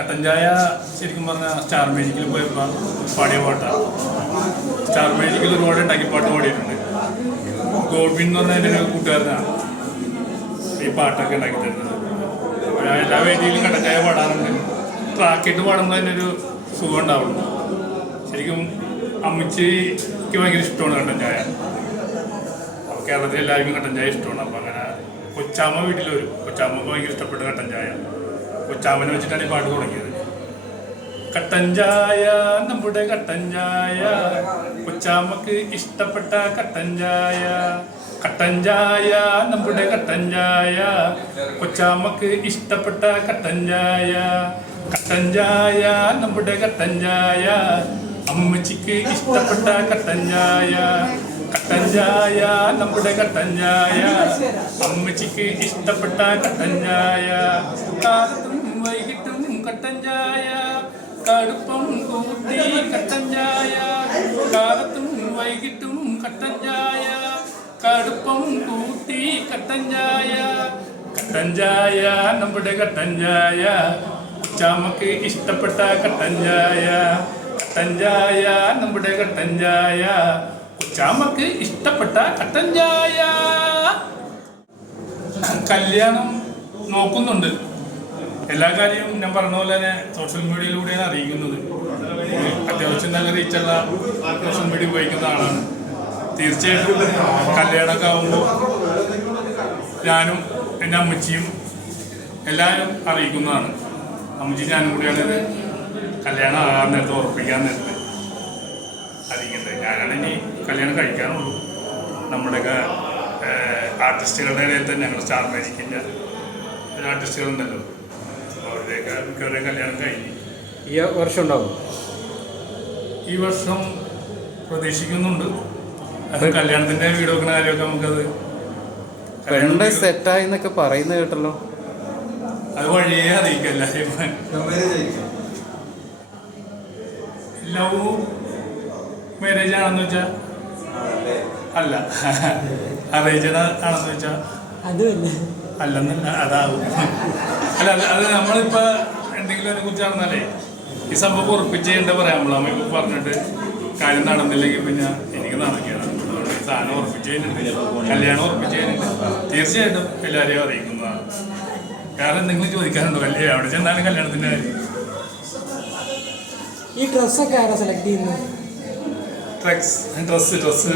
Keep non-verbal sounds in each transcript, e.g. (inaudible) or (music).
കട്ടൻ ചായ ശരിക്കും പറഞ്ഞാൽ സ്റ്റാർ മേജിക്കിൽ പോയപ്പോൾ പാടിയ പാട്ടാണ് സ്റ്റാർ മേജിക്കിൽ ഒരുപാട് ഉണ്ടാക്കി പാട്ട് പാടിയിട്ടുണ്ട്. ഗോഡ്വിൻ എന്ന് പറഞ്ഞാൽ എന്റെ കൂട്ടുകാരനാണ് ഈ പാട്ടൊക്കെ ഉണ്ടാക്കി തരുന്നത്. ഞാൻ എല്ലാ വേദിയിലും കട്ടൻ ചായ പാടാറുണ്ട് ട്രാക്കിട്ട് പാടുമ്പോൾ അതിന്റെ ഒരു സുഖം ഉണ്ടാവുള്ളൂ ശരിക്കും അമ്മച്ചിക്ക് ഭയങ്കര ഇഷ്ടമാണ് കട്ടൻ ചായ കേരളത്തിൽ എല്ലാവർക്കും കട്ടൻ ചായ ഇഷ്ടമാണ്. അപ്പോൾ അങ്ങനെ കൊച്ചാമ്മ വീട്ടിൽ വരും കൊച്ചാമ്മക്ക് ഭയങ്കര ഇഷ്ടപ്പെട്ട കട്ടൻ ചായ കൊച്ചാമ്മനെ വെച്ചിട്ടാണ് ഈ പാട്ട് തുടങ്ങിയത്. കട്ടൻ ചായ നമ്മുടെ കട്ടൻ ചായ കൊച്ചാമ്മക്ക് ഇഷ്ടപ്പെട്ട കട്ടൻ ചായ കട്ടൻ ചായ നമ്മുടെ കട്ടൻ ചായ കൊച്ചാമ്മക്ക് ഇഷ്ടപ്പെട്ട കട്ടൻ ചായ കട്ടൻ ചായ നമ്മുടെ കട്ടൻ ചായ അമ്മച്ചിക്ക് ഇഷ്ടപ്പെട്ട കട്ടൻ ചായ കട്ടൻ ചായ നമ്മുടെ കട്ടൻ ചായ അമ്മച്ചിക്ക് ഇഷ്ടപ്പെട്ട കട്ടൻ ചായ വൈകിട്ടും കട്ടൻ ചായ കടുപ്പം കൂട്ടി കട്ടൻ ചായ. കാലത്തും വൈകിട്ടും കട്ടൻ ചായ കടുപ്പം കൂട്ടി കട്ടൻ ചായ. കട്ടൻ ചായ നമ്മുടെ കട്ടൻ ചായ. ചാമക്ക് ഇഷ്ടപ്പെട്ട കട്ടൻ ചായ. കട്ടൻ ചായ നമ്മുടെ കട്ടൻ ചായ. ചാമക്ക് ഇഷ്ടപ്പെട്ട കട്ടൻ ചായ. കല്യാണം നോക്കുന്നുണ്ട്. എല്ലാ കാര്യവും ഞാൻ പറഞ്ഞ പോലെ തന്നെ സോഷ്യൽ മീഡിയയിലൂടെയാണ് അറിയിക്കുന്നത്. അത്യാവശ്യം നല്ല റീച്ചുള്ള സോഷ്യൽ മീഡിയ ഉപയോഗിക്കുന്ന ആളാണ്. തീർച്ചയായിട്ടും കല്യാണമൊക്കെ ആകുമ്പോൾ ഞാനും എന്റെ അമ്മച്ചിയും എല്ലാവരും അറിയിക്കുന്നതാണ്. അമ്മച്ചി ഞാനും കൂടിയാണ് ഇത് കല്യാണം ആകാൻ നേരത്തെ ഉറപ്പിക്കാൻ നേരത്തെ അറിയിക്കുന്നത് ഞാനാണ് ഇനി കല്യാണം കഴിക്കാനുള്ളൂ. നമ്മുടെയൊക്കെ ആർട്ടിസ്റ്റുകളുടെ ഇടയിൽ തന്നെ ഞങ്ങൾ സ്റ്റാർ മേജിക്കിന്റെ ആർട്ടിസ്റ്റുകളുണ്ടല്ലോ കല്യാണം കഴിഞ്ഞു. ഈ വർഷം ഉണ്ടാവും. ഈ വർഷം പ്രതീക്ഷിക്കുന്നുണ്ട്. അത് കല്യാണത്തിന്റെ വീഡിയോ വെക്കുന്ന കാര്യമൊക്കെ നമുക്കത് പെണ്ണ് സെറ്റായി എന്നൊക്കെ പറയുന്നത് കേട്ടല്ലോ. അത് വഴിയേ അറിയിക്കും എല്ലാവരെയും ലവ് മാരേജ് ആണെന്ന് വെച്ചാൽ അല്ല. അറേഞ്ച്ഡ് ആണെന്ന് വെച്ചാൽ അല്ലെന്നല്ല അതാവും. അല്ല അത് നമ്മളിപ്പോൾ എന്തെങ്കിലും അതിനെ കുറിച്ച് നടന്നാലേ ഈ സംഭവം ഉറപ്പിച്ച് എന്താ പറയാ. നമ്മൾ ഇപ്പൊ പറഞ്ഞിട്ട് കാര്യം നടന്നില്ലെങ്കിൽ പിന്നെ എനിക്ക് നടക്കുകയാണ് സാധനം ഉറപ്പിച്ച് കഴിഞ്ഞിട്ടുണ്ട് കല്യാണം ഉറപ്പിച്ച് കഴിഞ്ഞിട്ടുണ്ട് തീർച്ചയായിട്ടും എല്ലാവരെയും അറിയിക്കുന്നതാണ്. കാരണം നിങ്ങൾ ചോദിക്കാനുണ്ടോ വലിയ അവിടെ ചെന്നാലും കല്യാണത്തിന്റെ കാര്യം. ഈ ഡ്രസ്സൊക്കെ ആരാ സെലക്ട് ചെയ്യുന്നത്? Drugs dress dress.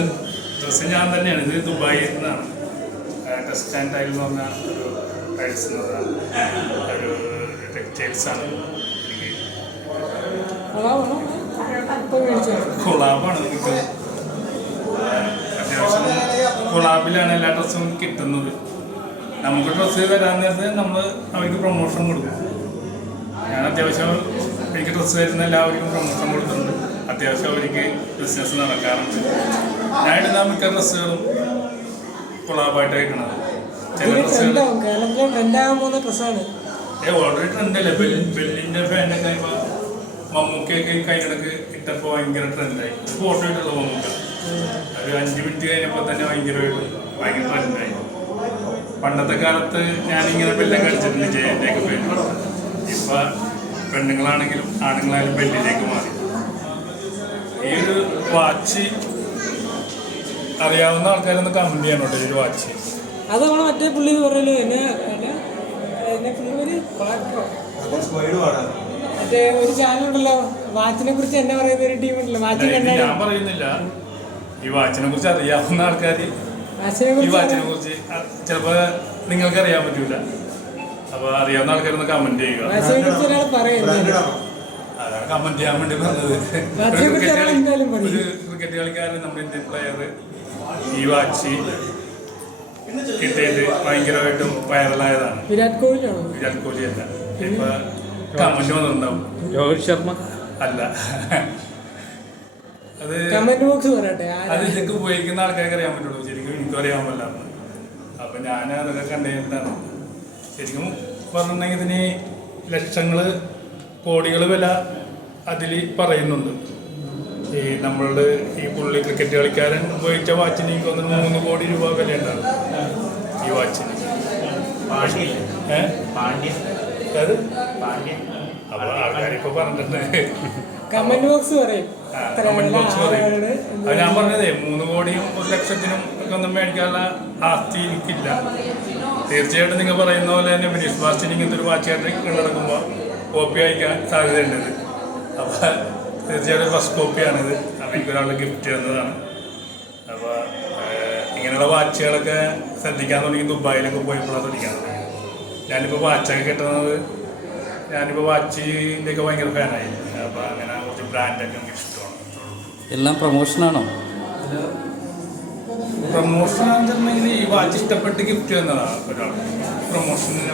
ഡ്രസ്സ് ഞാൻ തന്നെയാണ്. ഇത് ദുബായിൽ നിന്നാണ് ഡ്രസ് ടൈൽ എന്ന് പറഞ്ഞ ഒരു ടൈൽസ് എന്ന് പറഞ്ഞ ഒരു ടെക്സ്റ്റൈൽസാണ് എനിക്ക് കൊളാബാണ് അത്യാവശ്യം കൊളാബിലാണ് എല്ലാ ഡ്രസ്സും കിട്ടുന്നത്. നമുക്ക് ഡ്രസ്സ് തരാൻ നേരത്തെ നമ്മൾ അവർക്ക് പ്രൊമോഷൻ കൊടുക്കും. ഞാൻ അത്യാവശ്യം എനിക്ക് ഡ്രസ്സ് വരുന്ന എല്ലാവർക്കും പ്രൊമോഷൻ കൊടുക്കുന്നുണ്ട് അത്യാവശ്യം അവർക്ക് ബിസിനസ് നടക്കാറുണ്ട്. ഞാൻ ഇടുന്ന മിക്ക ഡ്രസ്സുകളും കൊളാബായിട്ട് അയക്കണത് ചില ഇതിന് ഡ്രസ്സുകൾ ട്രെൻഡാവും കേരളത്തിലെ ട്രെൻഡാകാൻ പോകുന്ന ഡ്രസ്സാണ്. ഏ ഓൾറെഡി ട്രെൻഡല്ലേ ബെല്ലിന്റെ ഫാനൊക്കെ ഇപ്പൊ മമ്മൂക്കയൊക്കെ ഈ കൈകിടക്ക് ഇട്ടപ്പോ ഭയങ്കര ട്രെൻഡായി ഫോട്ടോ ഇട്ടുള്ള മമ്മൂക്ക. ഒരു അഞ്ച് മിനിറ്റ് കഴിഞ്ഞപ്പോ തന്നെ ഭയങ്കരമായിട്ട് ഭയങ്കര ട്രെൻഡായി പണ്ടത്തെ കാലത്ത് ഞാൻ ഇങ്ങനെ ബെല്ലം കളിച്ചിട്ടുണ്ട് ജയന്റെയൊക്കെ പേര് ഇപ്പൊ പെണ്ണുങ്ങളാണെങ്കിലും ആണുങ്ങളായാലും ബെല്ലിലേക്ക് മാറി. ഈ ഒരു വാച്ച് അറിയാവുന്ന ആൾക്കാരൊന്ന് കമന്റ് ചെയ്യണം കേട്ടോ ഈ ഒരു വാച്ച് അത് നമ്മളെ മറ്റേ പുള്ളി പറയല്ലോ എന്നെ എന്നെ പുള്ളി ഒരു മറ്റേ ഒരു ചാനൽ ഉണ്ടല്ലോ വാച്ചിനെ കുറിച്ച് എന്നെ പറയുന്ന ഒരു ടീം ഉണ്ടല്ലോ വാച്ചിൽ ഞാൻ പറയുന്നില്ല. ഈ വാച്ചിനെ കുറിച്ച് അറിയാവുന്ന ആൾക്കാർ ഈ വാച്ചിനെ കുറിച്ച് ചിലപ്പോ നിങ്ങൾക്ക് അറിയാൻ പറ്റൂല. അപ്പൊ അറിയാവുന്ന ആൾക്കാരൊന്ന് കമന്റ് ചെയ്യുക. അതാണ് കമന്റ് ചെയ്യാൻ വേണ്ടി പറഞ്ഞത്. ഒരു ക്രിക്കറ്റ് കളിക്കാരൻ നമ്മുടെ ഇന്ത്യൻ പ്ലെയർ ഈ വാച്ച് കിട്ടിയിട്ട് ഭയങ്കരമായിട്ടും വൈറലായതാണ്. വിരാട് കോഹ്ലിയാണോ? വിരാട് കോഹ്ലി അല്ല. ഇപ്പൊ കമന്റ് വന്നിട്ടുണ്ടാവും. രോഹിത് ശർമ്മ? അല്ല. അത് കമന്റ് ബോക്സ് പറയട്ടെ അത്? ഇതൊക്കെ ഉപയോഗിക്കുന്ന ആൾക്കാർക്ക് അറിയാൻ പറ്റുള്ളൂ. ശരിക്കും എനിക്കും അറിയാൻ പറ്റില്ല അപ്പൊ ഞാൻ അതൊക്കെ കണ്ടുകഴിഞ്ഞിട്ടാണ് ശരിക്കും പറഞ്ഞിട്ടുണ്ടെങ്കിൽ ഇതിന് ലക്ഷങ്ങൾ കോടികൾ വില അതിൽ പറയുന്നുണ്ട്. ഈ നമ്മളുടെ ഈ പുള്ളി ക്രിക്കറ്റ് കളിക്കാരൻ ഉപയോഗിച്ച വാച്ചിന് എനിക്ക് തോന്നുന്നു മൂന്ന് കോടി രൂപ വില ഉണ്ടാവും പാണ്ഡ്യൻ. അത് പാണ്ഡ്യൻ. അപ്പൊ പറഞ്ഞിട്ടുണ്ട്. കമന്റ് ബോക്സ് പറയും. അത് ഞാൻ പറഞ്ഞതേ മൂന്ന് കോടിയും ഒരു ലക്ഷത്തിനും ഒക്കെ ഒന്നും മേടിക്കാനുള്ള ആസ്തി എനിക്കില്ല. തീർച്ചയായിട്ടും നിങ്ങൾ പറയുന്ന പോലെ തന്നെ ഫിനിഷ് ബാസ്റ്റിന് ഇങ്ങനത്തെ ഒരു വാച്ചായിട്ട് കണ്ടെടുക്കുമ്പോൾ കോപ്പി അയക്കാൻ സാധ്യതയുണ്ട് അപ്പോൾ തീർച്ചയായിട്ടും ഫസ്റ്റ് കോപ്പിയാണിത് അപ്പോൾ എനിക്കൊരാൾ ഗിഫ്റ്റ് തന്നതാണ്. ഇങ്ങനെയുള്ള വാച്ചുകളൊക്കെ ശ്രദ്ധിക്കാൻ തുടങ്ങി ദുബായിലൊക്കെ പോയപ്പോഴാണ് ശ്രദ്ധിക്കാൻ ഞാനിപ്പോൾ വാച്ചൊക്കെ കിട്ടുന്നത് ഞാനിപ്പോൾ വാച്ചിന്റെ ഒക്കെ ഭയങ്കര ഫാനായി അപ്പോൾ അങ്ങനെ കുറച്ച് ബ്രാൻഡൊക്കെ എനിക്ക് ഇഷ്ടമാണ്. എല്ലാം പ്രൊമോഷനാണോ പ്രൊമോഷൻ ആണെന്നുണ്ടെങ്കിൽ ഈ വാച്ച് ഇഷ്ടപ്പെട്ട് ഗിഫ്റ്റ് തന്നതാണ് ഒരാൾ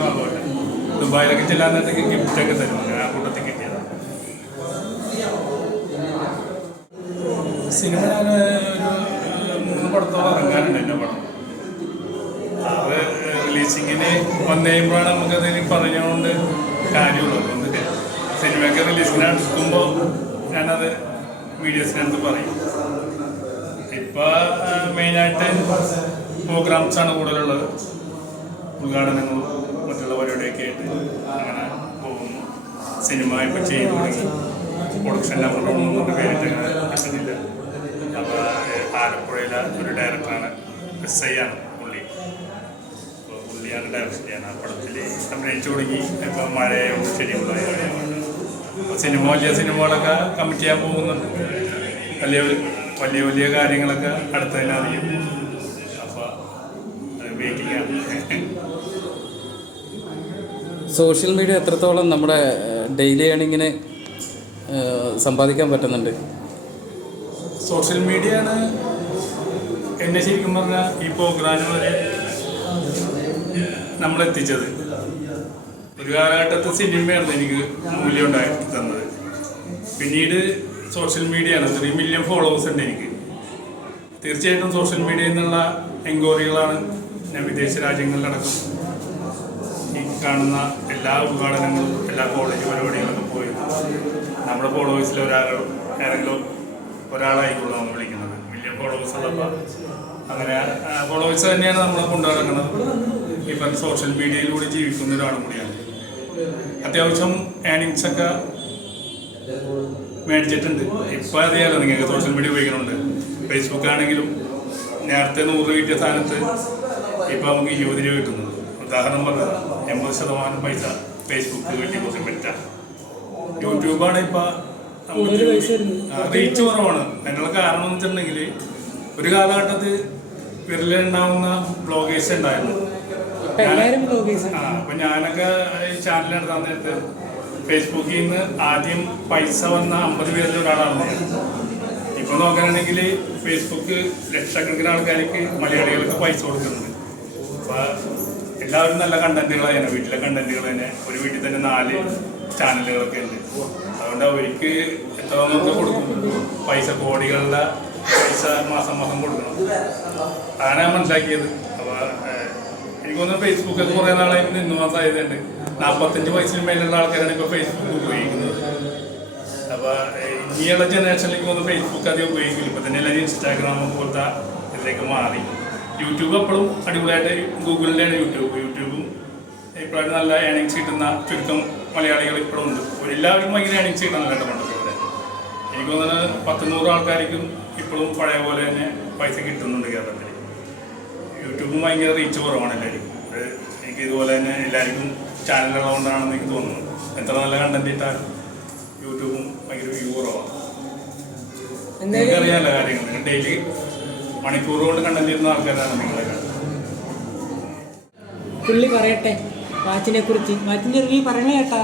ഭാഗമായിട്ട്. ദുബായിലൊക്കെ ചെല്ലാൻ നേരത്തേക്ക് ഗിഫ്റ്റ് ഒക്കെ തരും. അങ്ങനെ ആ കൂട്ടത്തിൽ കിട്ടിയതാണ് സിനിമ ഞാൻ ഒരു പടത്തോളം ഇറങ്ങാനുണ്ട് എന്റെ പടം. അത് റിലീസിങ്ങിന് വന്നു കഴിയുമ്പോഴാണ് നമുക്കത് പറഞ്ഞുകൊണ്ട് കാര്യമുള്ളൂ. എന്നിട്ട് സിനിമയൊക്കെ റിലീസിന് അടുക്കുമ്പോൾ ഞാനത് മീഡിയസിനടുത്ത് പറയും. ഇപ്പൊ മെയിനായിട്ട് പ്രോഗ്രാംസ് ആണ് കൂടുതലുള്ളത്. ഉദ്ഘാടനങ്ങളും മറ്റുള്ള പരിപാടിയൊക്കെ ആയിട്ട് അങ്ങനെ പോകുന്നു. സിനിമ ഇപ്പൊ ചെയ്തു തുടങ്ങി. പ്രൊഡക്ഷൻ നമ്പറൊന്നും പേരിട്ട് അങ്ങനെ കിട്ടുന്നില്ല അപ്പൊ ആലപ്പുഴയിലെ ഒരു ഡയറക്ടറാണ് എസ് ഐ ആണ് പുള്ളി പുള്ളിയാണ് ഡയറക്ഷൻ ചെയ്യാൻ ആ പടത്തിൽ അഭിനയിച്ചു തുടങ്ങി. ഇപ്പോൾ മഴയോ ചെടികളോ അപ്പോൾ സിനിമ വലിയ സിനിമകളൊക്കെ കമ്മിറ്റ് ചെയ്യാൻ പോകുന്നുണ്ട്. വലിയ വലിയ വലിയ കാര്യങ്ങളൊക്കെ അടുത്ത തന്നെ അറിയും അപ്പോൾ വെയിറ്റിംഗ് ആണ്. സോഷ്യൽ മീഡിയ എത്രത്തോളം നമ്മുടെ ഡെയിലി ഏണിങ്ങിന് സമ്പാദിക്കാൻ പറ്റുന്നുണ്ട്? സോഷ്യൽ മീഡിയ ആണ് എന്നെ ശരിക്കും പറഞ്ഞാൽ ഈ പ്രോഗ്രാം വരെ നമ്മളെത്തിച്ചത്. ഒരു കാലഘട്ടത്തിൽ സിനിമയാണ് എനിക്ക് മൂല്യം ഉണ്ടാക്കി തന്നത്. പിന്നീട് സോഷ്യൽ മീഡിയ ആണ്. ത്രീ മില്യൺ ഫോളോവേഴ്സ് ഉണ്ട് എനിക്ക്. തീർച്ചയായിട്ടും സോഷ്യൽ മീഡിയയിൽ നിന്നുള്ള എൻക്വയറികളാണ് ഞാൻ വിദേശ രാജ്യങ്ങളിലടക്കം ഈ കാണുന്ന എല്ലാ ഉദ്ഘാടനങ്ങളും എല്ലാ കോളേജ് പരിപാടികളൊക്കെ പോയി. നമ്മുടെ ഫോളോവേഴ്സിൽ ഒരാളും ഏതെങ്കിലും ഒരാളായിക്കോളൂ നമ്മൾ വിളിക്കുന്നത്. മില്യൺ ഫോളോവേഴ്സ് ഉള്ളപ്പോൾ അങ്ങനെ ഫോളോവേഴ്സ് തന്നെയാണ് നമ്മളെ കൊണ്ടുനടക്കുന്നത് ഇപ്പം സോഷ്യൽ മീഡിയയിലൂടെ ജീവിക്കുന്ന ഒരാളും കൂടിയാണ്. അത്യാവശ്യം ഏണിങ്സ് ഒക്കെ മേടിച്ചിട്ടുണ്ട്. ഇപ്പം അറിയാലോ നിങ്ങൾക്ക് സോഷ്യൽ മീഡിയ ഉപയോഗിക്കുന്നുണ്ട് ഫേസ്ബുക്ക് ആണെങ്കിലും നേരത്തെ നൂറ് കിട്ടിയ സ്ഥാനത്ത് ഇപ്പം നമുക്ക് ഇരുപത് രൂപ കിട്ടുന്നത്. ഉദാഹരണം പറഞ്ഞാൽ എൺപത് ശതമാനം പൈസ ഫേസ്ബുക്ക് വെട്ടിപ്പൊക്കെ പറ്റാം. യൂട്യൂബാണ് ഇപ്പം കൂടുതൽ പൈസ വരുന്നത്. റീച്ച് കുറവാണ്. അതിനുള്ള കാരണം എന്ന് വെച്ചിട്ടുണ്ടെങ്കിൽ ഒരു കാലഘട്ടത്തിൽ വിരലുണ്ടാവുന്ന ബ്ലോഗേഴ്സ് ഉണ്ടായിരുന്നു. ആ. അപ്പൊ ഞാനൊക്കെ ഈ ചാനൽ നടത്താൻ നേരത്ത് ഫേസ്ബുക്കിൽ നിന്ന് ആദ്യം പൈസ വന്ന അമ്പത് പേരിൽ ഒരാളാണ്. ഇപ്പൊ നോക്കുകയാണെങ്കിൽ ഫേസ്ബുക്ക് ലക്ഷക്കണക്കിന് ആൾക്കാർക്ക് മലയാളികൾക്ക് പൈസ കൊടുക്കുന്നുണ്ട്. അപ്പൊ എല്ലാവരും നല്ല കണ്ടന്റുകൾ തന്നെ വീട്ടിലെ കണ്ടന്റുകൾ തന്നെ. ഒരു വീട്ടിൽ തന്നെ നാല് ചാനലുകളൊക്കെ ഉണ്ട് അതുകൊണ്ട് അവർക്ക് എത്രയൊക്കെ കൊടുക്കും. പൈസ കോടികളുടെ പൈസ മാസം മാസം കൊടുക്കണം. അതാണ് ഞാൻ മനസ്സിലാക്കിയത്. അപ്പൊ ഏഹ്, എനിക്ക് തോന്നുന്നു ഫേസ്ബുക്കൊക്കെ കുറേ നാളായി നിന്ന് മാസമായതുണ്ട് നാൽപ്പത്തഞ്ച് വയസ്സിന് മേലുള്ള ആൾക്കാരാണ് ഇപ്പോൾ ഫേസ്ബുക്ക് ഉപയോഗിക്കുന്നത്. അപ്പോൾ ഇനിയുള്ള ജനറേഷനിലേക്ക് തോന്നുന്നു ഫേസ്ബുക്ക് അധികം ഉപയോഗിക്കില്ല. ഇപ്പം തന്നെ എല്ലാവരും ഇൻസ്റ്റാഗ്രാം പോലത്തെ ഇതിലേക്ക് മാറി. യൂട്യൂബ് എപ്പോഴും അടിപൊളിയായിട്ട് ഗൂഗിളിന്റെയാണ് യൂട്യൂബ്. യൂട്യൂബും ഇപ്പോഴായിട്ട് നല്ല ഏണിങ്സ് കിട്ടുന്ന ചുരുക്കം മലയാളികൾ ഇപ്പോഴും ഉണ്ട്. ഒരു എല്ലാവരും ഭയങ്കര ഏണിങ്സ് കിട്ടുന്നുണ്ട് പണ്ടത്തെ ഇവിടെ എനിക്ക് തോന്നുന്നത് പത്ത് നൂറ് ആൾക്കാർക്കും ഇപ്പോഴും പഴയ പോലെ തന്നെ പൈസ കിട്ടുന്നുണ്ട് കേരളത്തിൽ. യൂട്യൂബും ഭയങ്കര റീച്ച് കുറവാണ് എല്ലാവർക്കും. എനിക്ക് ഇതുപോലെ തന്നെ എല്ലാവർക്കും ചാനലുള്ളതുകൊണ്ടാണെന്ന് എനിക്ക് തോന്നുന്നു. എത്ര നല്ല കണ്ടന്റ് ഇട്ടാലും യൂട്യൂബും ഭയങ്കര വ്യൂ കുറവാണ് നിങ്ങൾക്കറിയാമല്ലോ കാര്യങ്ങൾ. ഡെയിലി മണിക്കൂറുകൊണ്ട് കണ്ടന്റ് ഇരുന്ന ആൾക്കാരാണ് നിങ്ങളൊക്കെ. പുള്ളി പറയട്ടെ. വാച്ചിനെ കുറിച്ച് വാച്ചിന്റെ റിവ്യൂ പറയണേ കേട്ടാ.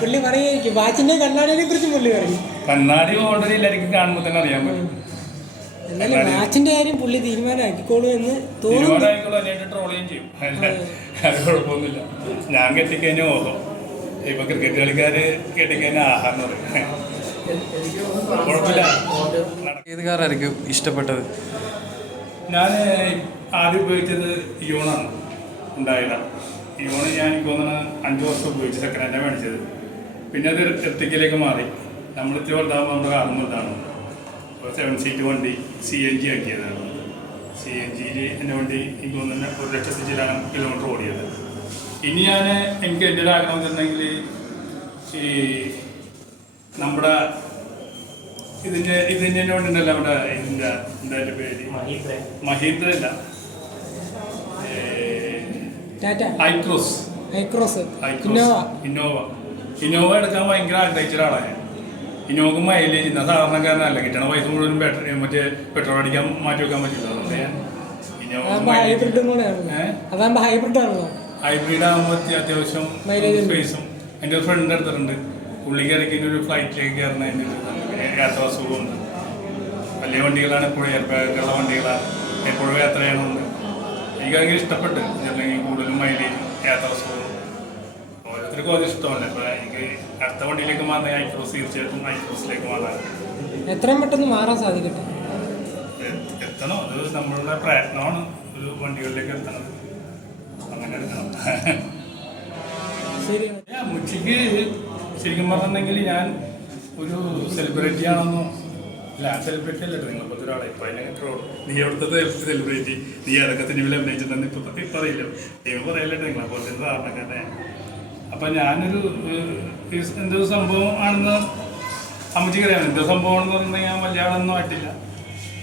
പുള്ളി പറയായിരിക്കും വാച്ചിന്റെ കണ്ണാടിനെ കുറിച്ച് പുള്ളി പറയും. കണ്ണാടി ഓൾറെഡി എല്ലാവർക്കും കാണുമ്പോൾ തന്നെ അറിയാൻ പറ്റും. എന്നാലും വാച്ചിന്റെ കാര്യം പുള്ളി തീരുമാനമാക്കിക്കോളൂ എന്ന് തോന്നുന്നു. ഞാൻ കെട്ടിക്കഴിഞ്ഞാൽ ഓഹോ. ഇപ്പൊ ക്രിക്കറ്റ് കളിക്കാര് കെട്ടിക്കഴിഞ്ഞാൽ ആഹാ എന്ന് പറയും. കുഴപ്പമില്ല. ഏത് കാറായിരിക്കും ഇഷ്ടപ്പെട്ടത്? ഞാൻ ആദ്യം ഉപയോഗിച്ചത് ഇയോണാണ് ഉണ്ടായില്ല ഫോൺ ഞാൻ എനിക്ക് തോന്നുന്നത് അഞ്ച് വർഷം ഉപയോഗിച്ച് സെക്കൻഡ് ഹാൻഡാണ് മേടിച്ചത്. പിന്നെ അത് എത്തിക്കലേക്ക് മാറി. നമ്മൾ ഇത്തിരി വലുതാകുമ്പോൾ നമ്മുടെ കാറും വലുതാണ്. സെവൻ സീറ്റ് വണ്ടി സി എൻ ജി ആക്കിയതാണ്. സി എൻ ജിയിൽ എന്റെ വണ്ടി എനിക്ക് തോന്നുന്നു ഒരു ലക്ഷത്തി ചില കിലോമീറ്റർ ഓടിയത്. ഇനി ഞാൻ എനിക്ക് എന്റെ ഒരു ആഗ്രഹം വെച്ചിട്ടുണ്ടെങ്കിൽ ഈ നമ്മുടെ ഇതിന്റെ ഇതിന്റെ വണ്ടി ഉണ്ടല്ലോ നമ്മുടെ ഇതിന്റെ എന്താ പേര് പേര്? മഹീന്ദ്ര. അല്ല ടാറ്റ ഐക്രോസ് ഐക്രോസ് ഇന്നോവ ഇന്നോവ ഇന്നോവ എടുക്കാൻ ഭയങ്കര ആഗ്രഹിച്ച ഞാൻ. ഇന്നോവക്ക് മൈലേജ് ഇന്ന സാധാരണക്കാരനല്ല. കിട്ടണ പൈസ മുഴുവൻ ബാറ്ററി മറ്റേ പെട്രോൾ അടിക്കാൻ മാറ്റി വെക്കാൻ പറ്റില്ല. അതുകൊണ്ട് ഞാൻ ഇന്നോവ ഹൈബ്രിഡും ആകുമ്പോൾ അത്യാവശ്യം സ്പേസും എന്റെ ഒരു ഫ്രണ്ട് എടുത്തിട്ടുണ്ട്. പുള്ളിക്ക് ഇറക്കി ഒരു ഫ്ലൈറ്റിലേക്ക് കയറുന്നതിന് ഒരു നല്ല യാത്രാ സുഖമുണ്ട് വലിയ വണ്ടികളാണ് എപ്പോഴും എയർബാഗുള്ള വണ്ടികളാണ്. എപ്പോഴും യാത്ര ചെയ്യണമെന്ന് എനിക്ക് ഭയങ്കര ഇഷ്ടപ്പെട്ട്. അല്ലെങ്കിൽ കൂടുതലും മൈലേജ് യാത്ര സുഖം ഓരോരുത്തർക്കും അത് ഇഷ്ടമല്ല ഇപ്പം എനിക്ക് അടുത്ത വണ്ടിയിലേക്ക് മാറുന്ന ഐക്രോസ് തീർച്ചയായിട്ടും ഐക്രോസിലേക്ക് മാറാൻ എത്രയും പെട്ടെന്ന് മാറാൻ സാധിക്കട്ടെ? എത്തണം. അത് നമ്മളുടെ പ്രയത്നമാണ് ഒരു വണ്ടികളിലേക്ക് എത്തണം. അങ്ങനെ എടുക്കണം. ശരി. മുച്ചിക്ക് ശരിക്കും പറഞ്ഞിട്ടുണ്ടെങ്കിൽ ഞാൻ ഒരു സെലിബ്രിറ്റി ആണെന്നോ നീ അവിടുത്തെ സെലിബ്രിറ്റി നീ അതൊക്കെ സിനിമയിൽ അഭിനയിച്ചിട്ടുണ്ടെന്ന് ഇപ്പം പറയില്ല ദൈവം പറയല്ലേ നിങ്ങൾ അപ്പോൾ സാധാരണക്കാരെ അപ്പം ഞാനൊരു എന്തൊരു സംഭവം ആണെന്ന് അമ്മച്ചിക്ക് അറിയാം. എന്തോ സംഭവം ആണെന്ന് പറഞ്ഞാൽ ഞാൻ മലയാളമൊന്നും ആയിട്ടില്ല.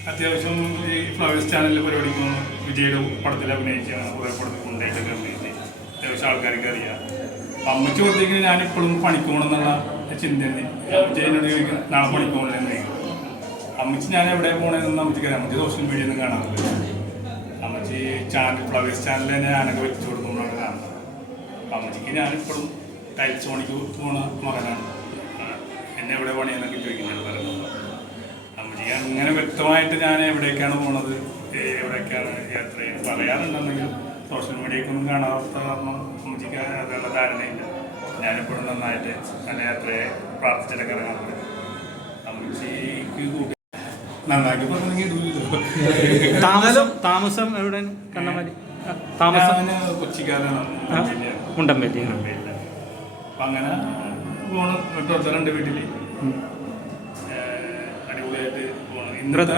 അത്യാവശ്യം ഈ ഫ്ലവേഴ്സ് ചാനലിൽ പരിപാടി വന്നു വിജയുടെ പടത്തിൽ അഭിനയിച്ചാണ് കുറേ പടത്തിൽ കൊണ്ടായിട്ടൊക്കെ അഭിനയിച്ച്. അത്യാവശ്യം ആൾക്കാർക്ക് അറിയാം. അപ്പൊ അമ്മച്ചി കൊടുത്തേക്ക് ഞാനിപ്പോഴും പണിക്ക് പോകണം എന്നുള്ള ചിന്തയാണ്. അമ്മച്ചി എന്നോട് ചോദിക്കുന്നത് നാളെ പണിക്കോണില്ലെന്ന് അമ്മച്ചി ഞാൻ എവിടെ പോകണമെന്ന് അമ്മച്ചിക്ക് അമ്മച്ചി സോഷ്യൽ മീഡിയയിൽ നിന്ന് കാണാറില്ല. അമ്മച്ചി ചാനൽ ഫ്ലവേഴ്സ് ചാനലിൽ തന്നെ ഞാനൊക്കെ വെച്ചു കൊടുക്കുമ്പോഴാണ് കാണുന്നത്. അപ്പം അമ്മച്ചിക്ക് ഞാനിപ്പോഴും ടൈൽസ് പണിക്ക് പോണ മകനാണ്. എന്നെ എവിടെ പണിയെന്നൊക്കെ ചോദിക്കുന്നത് പറയുന്നത്. അമ്മച്ചിക്ക് അങ്ങനെ വ്യക്തമായിട്ട് ഞാൻ എവിടേക്കാണ് പോണത് എവിടേക്കാണ് യാത്ര ചെയ്യുന്നത് പറയാറുണ്ടെന്നെങ്കിലും സോഷ്യൽ മീഡിയക്കൊന്നും കാണാത്ത കാരണം അമ്മച്ചിക്ക് അതിനുള്ള ധാരണയില്ല. ഞാനിപ്പോഴും നന്നായിട്ട് നല്ല യാത്രയെ പ്രാർത്ഥിച്ചിട്ടൊക്കെ ഇറങ്ങാറുണ്ട് അമ്മച്ചിക്ക് കൂട്ടി നന്നാക്കി ഇടൂല്ലോ (laughs) താമസം താമസം എവിടെ? കണ്ണമാലി ആ, താമസം. മുണ്ടമ്പേലിലാണ്. അപ്പൊ അങ്ങനെ പോണ് തൊട്ടടുത്ത രണ്ട് വീട്ടിൽ. ഏഹ്, അടിപൊളിയായിട്ട് പോണ്. ഇന്നത്തെ